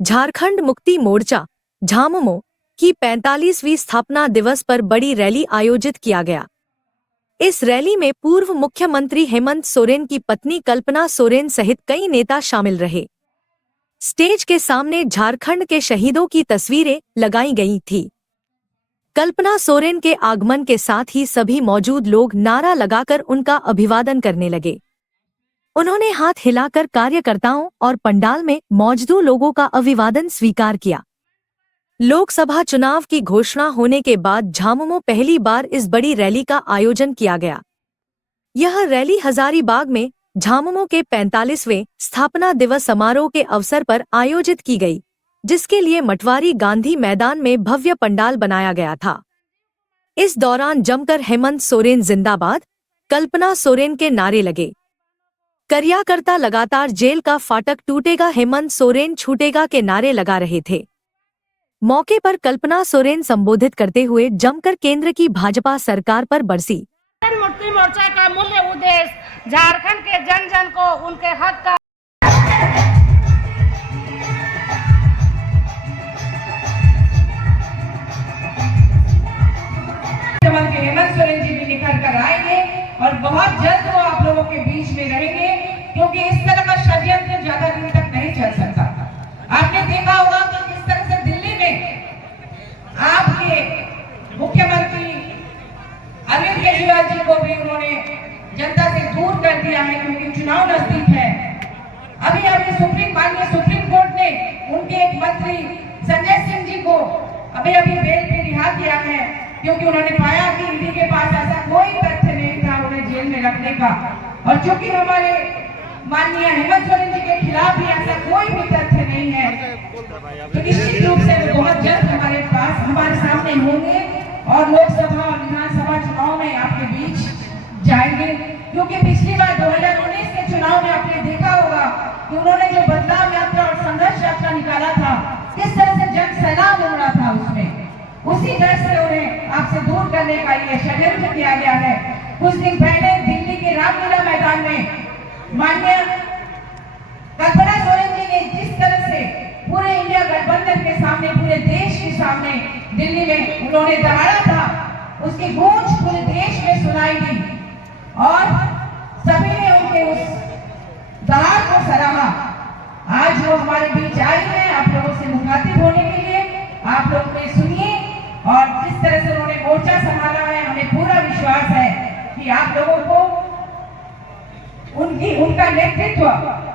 झारखंड मुक्ति मोर्चा झामुमो की 45वीं स्थापना दिवस पर बड़ी रैली आयोजित किया गया। इस रैली में पूर्व मुख्यमंत्री हेमंत सोरेन की पत्नी कल्पना सोरेन सहित कई नेता शामिल रहे। स्टेज के सामने झारखंड के शहीदों की तस्वीरें लगाई गई थी। कल्पना सोरेन के आगमन के साथ ही सभी मौजूद लोग नारा लगाकर उनका अभिवादन करने लगे। उन्होंने हाथ हिलाकर कार्यकर्ताओं और पंडाल में मौजूद लोगों का अभिवादन स्वीकार किया। लोकसभा चुनाव की घोषणा होने के बाद झामुमो पहली बार इस बड़ी रैली का आयोजन किया गया। यह रैली हजारीबाग में झामुमो के 45वें स्थापना दिवस समारोह के अवसर पर आयोजित की गई, जिसके लिए मटवारी गांधी मैदान में भव्य पंडाल बनाया गया था। इस दौरान जमकर हेमंत सोरेन जिंदाबाद, कल्पना सोरेन के नारे लगे। कार्यकर्ता लगातार जेल का फाटक टूटेगा, हेमंत सोरेन छूटेगा के नारे लगा रहे थे। मौके पर कल्पना सोरेन संबोधित करते हुए जमकर केंद्र की भाजपा सरकार पर बरसी। मुक्ति मोर्चा का मूल्य उद्देश्य झारखंड के जन जन को उनके हक का हेमंत सोरेन जी भी निकल कर आएंगे और बहुत जल्द वो आप लोगों के बीच में रहेंगे, क्योंकि इस तरह का षड्यंत्र ज्यादा दिन तक नहीं चल सकता। आपने देखा होगा कि किस तरह से दिल्ली में आपके मुख्यमंत्री अरविंद केजरीवाल जी को भी उन्होंने जनता से दूर कर दिया है, क्योंकि चुनाव नजदीक है। अभी सुप्रीम कोर्ट ने उनके एक मंत्री संजय सिंह जी को अभी बेल पे रिहा किया है, क्योंकि उन्होंने पाया कि ईडी के पास ऐसा कोई तथ्य नहीं था उन्हें जेल में रखने का। और चूंकि हमारे माननीय हेमंत सोरेन जी के खिलाफ भी ऐसा कोई भी तथ्य नहीं है, तो निश्चित रूप से वो बहुत जल्द हमारे सामने होंगे और लोकसभा और विधानसभा चुनाव में आपके बीच जाएंगे। क्योंकि पिछली बार 2019 के चुनाव में आपने देखा होगा कि उन्होंने जो बदलाव यात्रा और संघर्ष यात्रा निकाला था, किस तरह से जन सैलाब उमड़ा था उसमें, उसी डर से उन्हें आपसे दूर करने का ये षड्यंत्र किया गया है। कुछ दिन पहले दिल्ली के रामलीला मैदान में माननीय कल्पना सोरेन जी ने जिस तरह से पूरे इंडिया गठबंधन के सामने, पूरे देश के सामने दिल्ली में उन्होंने दहाड़ा था, उसकी गूंज पूरे देश में सुनाई दी और सभी ने उनके उस दहाड़ को सराहा। आज वो हमारे बीच आई है आप लोगों से मुखातिब होने के लिए। आप लोग ने सुनिए और जिस तरह से उन्होंने मोर्चा संभाला है, हमें पूरा विश्वास है कि आप लोगों को उनका नेतृत्व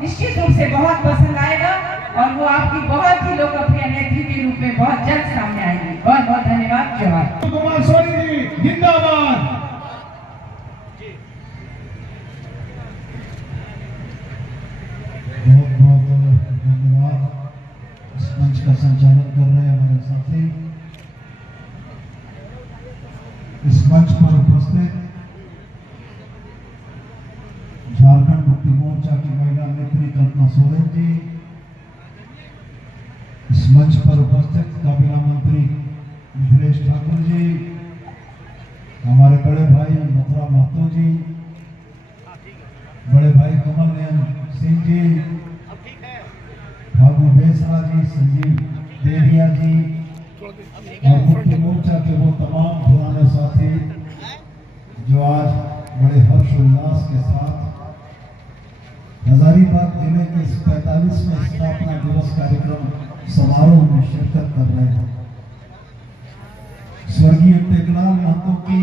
निश्चित रूप से बहुत पसंद आएगा और वो आपकी बहुत ही लोकप्रिय नेत्री के रूप में बहुत जल्द सामने आएंगी। बहुत बहुत धन्यवाद। जवाहर कुमार सोरेन जी जिंदाबाद। बहुत बहुत धन्यवाद। इस मंच का संचालन कर रहे हैं हमारे साथी। इस मंच पर उपस्थित झारखंड मुक्ति मोर्चा की महिला नेत्री कल्पना सोरेन जी, इस मंच पर उपस्थित काबीना मंत्री मिथिलेश ठाकुर जी, हमारे बड़े भाई मथुरा महतो जी, बड़े भाई कमल नयन सिंह जी, फागू बेसरा जी, संजीव देविया जी और मुक्ति मोर्चा के वो तमाम पुराने साथी जो आज बड़े हर्षोल्लास के साथ हजारीबाग जिले के 45वें स्थापना दिवस कार्यक्रम समारोह में शिरकत कर रहे हैं। स्वर्गीय टेकलाल महतो की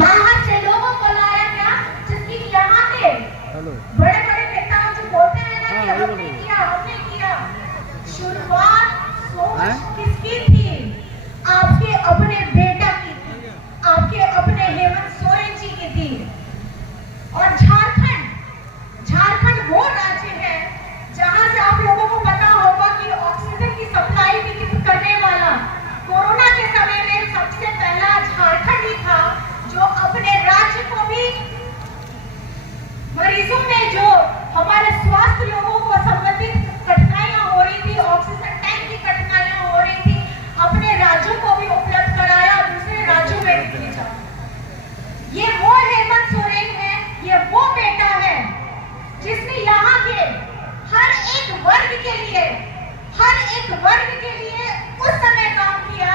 बाहर से लोगों को लाया गया, जिसकी यहाँ के बड़े बड़े नेताओं जो बोलते हैं ना कि हमने किया, शुरुआत सोच किसकी थी? आपके अपने बेटा की थी, आपके अपने हेमंत सोरेन जी की थी। और झारखंड वो राज्य है जहां से आप लोगों को पता होगा कि ऑक्सीजन की सप्लाई भी करने वाला कोरोना के समय में सबसे पहला झारखंड ही था, जो अपने राज्य को भी मरीजों में जो हमारे स्वास्थ्य लोगों को संबंधित कठिनाइयां हो रही थी, ऑक्सीजन टैंक की कठिनाइयां हो रही थी, अपने राज्यों को भी उपलब्ध कराया, दूसरे राज्यों में भी भेजा। ये वो हेमंत सोरेन है, ये वो बेटा है जिसने यहाँ के एक वर्ग के लिए उस समय काम किया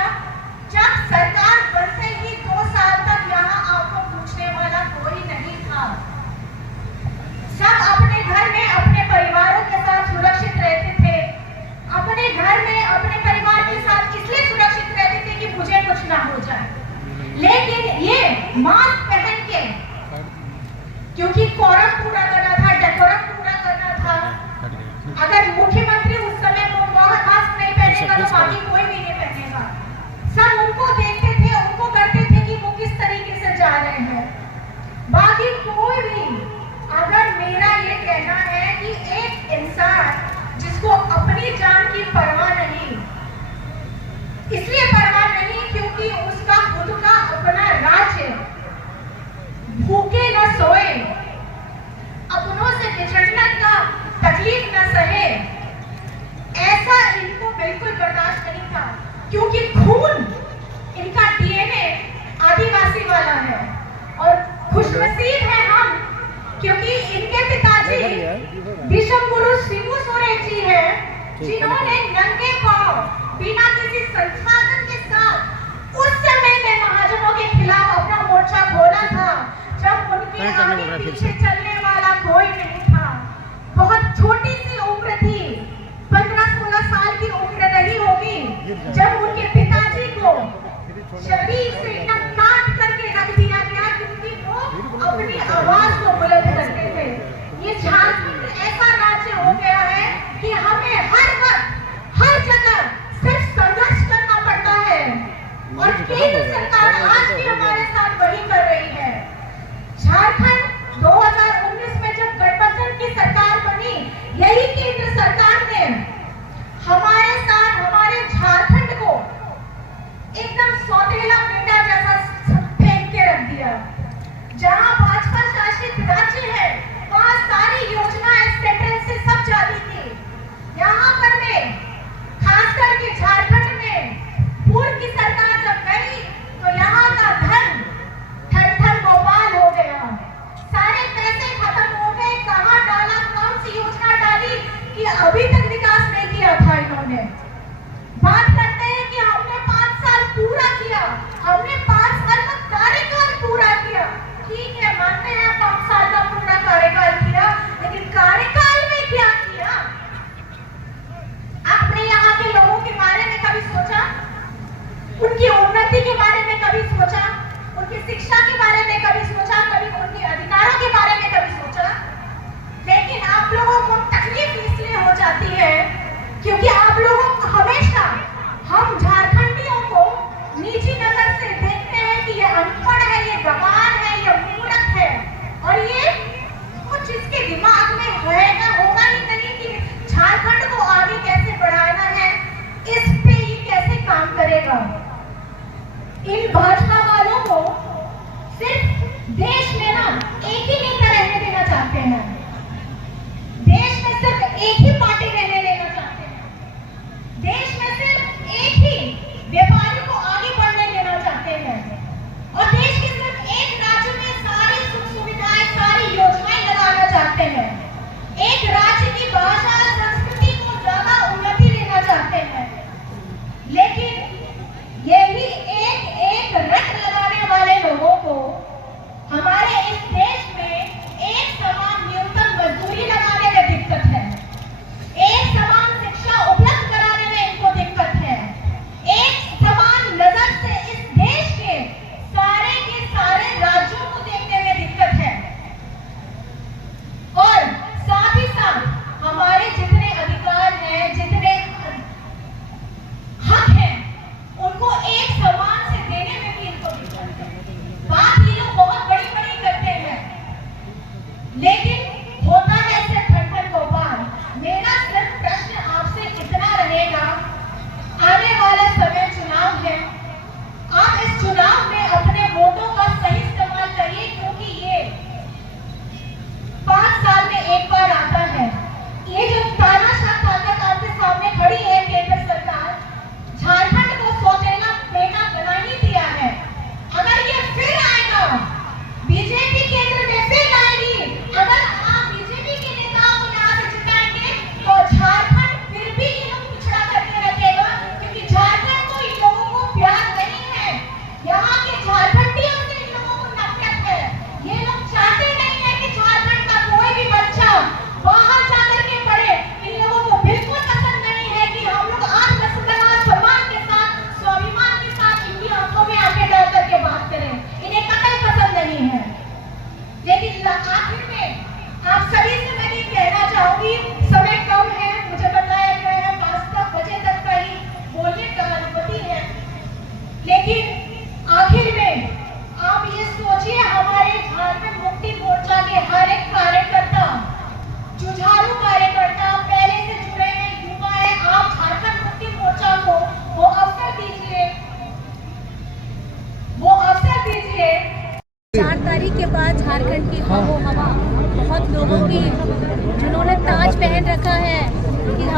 जब सरकार बनते ही 2 साल तक यहाँ आपको पूछने वाला कोई नहीं था। सब अपने घर में अपने परिवारों के साथ सुरक्षित रहते थे। अपने घर में अपने परिवार के साथ इसलिए सुरक्षित रहते थे कि मुझे कुछ ना हो जाए। लेकिन ये मास्क पहन के, क्योंकि कोरम पूरा करना था, डेकोरम पूरा करना था। अगर मुख्यमंत्री उस समय वो मास्क नहीं पहनेगा तो बाकी कोई भी नहीं पहनेगा। सब उनको देखते थे, उनको करते थे कि वो किस तरीके से जा रहे हैं। बाकी कोई भी, अगर मेरा ये कहना है कि एक इंसान जिसको अपनी जान की परवाह नहीं, इसलिए परवाह नहीं क्योंकि उसका खुद का अपना राज्य, भूखे न सोए, अपनों से बिछड़ने का तकलीफ न सहे, ऐसा इनको बिल्कुल बर्दाश्त नहीं था। क्योंकि खून इनका डीएनए आदिवासी वाला है। और खुशनसीब है हम, क्योंकि इनके पिताजी विश्वगुरु शिबू सोरेन जी हैं, जिन्होंने नंगे पांव बिना किसी संसाधन के साथ उस समय में महाजनों के खिलाफ अपना मोर्चा खोला था, जब उनके आगे पीछे चलने वाला कोई नहीं था। बहुत छोटी सी उम्र थी, 15-16 साल की उम्र रही होगी, जब उनके पिताजी को शरीर से एकदम काट करके रख दिया गया, क्योंकि वो अपनी आवाज को बुलंद करते थे। ये झारखंड ऐसा राज्य हो गया है कि हमें हर वक्त, हर जगह सिर्फ संघर्ष करना पड़ता है। और केंद्र सरकार आज भी हमारे साथ वही कर रही है। झारखंड 2019 में जब गठबंधन की सरकार बनी, यही केंद्र सरकार ने हमारे साथ हमारे झारखंड को एकदम सौतेला बेटा जैसा फेंक के रख दिया। जहां भाजपा शासित राज्य है, वहां सारी योजनाएं सेंट्रल से सब जाती थी। यहाँ पर में खास करके झारखंड में पूर्व की सरकार जब गई तो यहाँ का धन ठन गोपाल हो गया। सारे पैसे खत्म हो गए। कहाँ डाला, कौन सी योजना डाली कि अभी तक विकास नहीं किया था इन्होंने। बात करते हैं कि हमने 5 साल पूरा किया, हमने 5 साल का कार्यकाल पूरा किया। ठीक है, मानते हैं 5 साल का पूरा कार्यकाल किया, लेकिन कार्यकाल में क्या किया? आपने यहाँ के लोगों के बारे में कभी सोचा? उनकी उन्नति के बारे में कभी सोचा? उनकी शिक्षा के बारे में कभी सोचा? कभी उनके अधिकारों के बारे में कभी सोचा? लेकिन आप लोगों को तकलीफ इसलिए हो जाती है क्योंकि आप लोगों को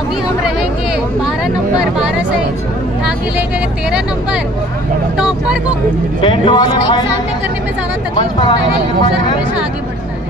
अभी हम रहेंगे 12 नंबर, 12 से आगे ले गए 13 नंबर। टॉपर को एग्जाम में करने में ज़्यादा तकलीफ होता है, लूजर हमेशा आगे बढ़ता है।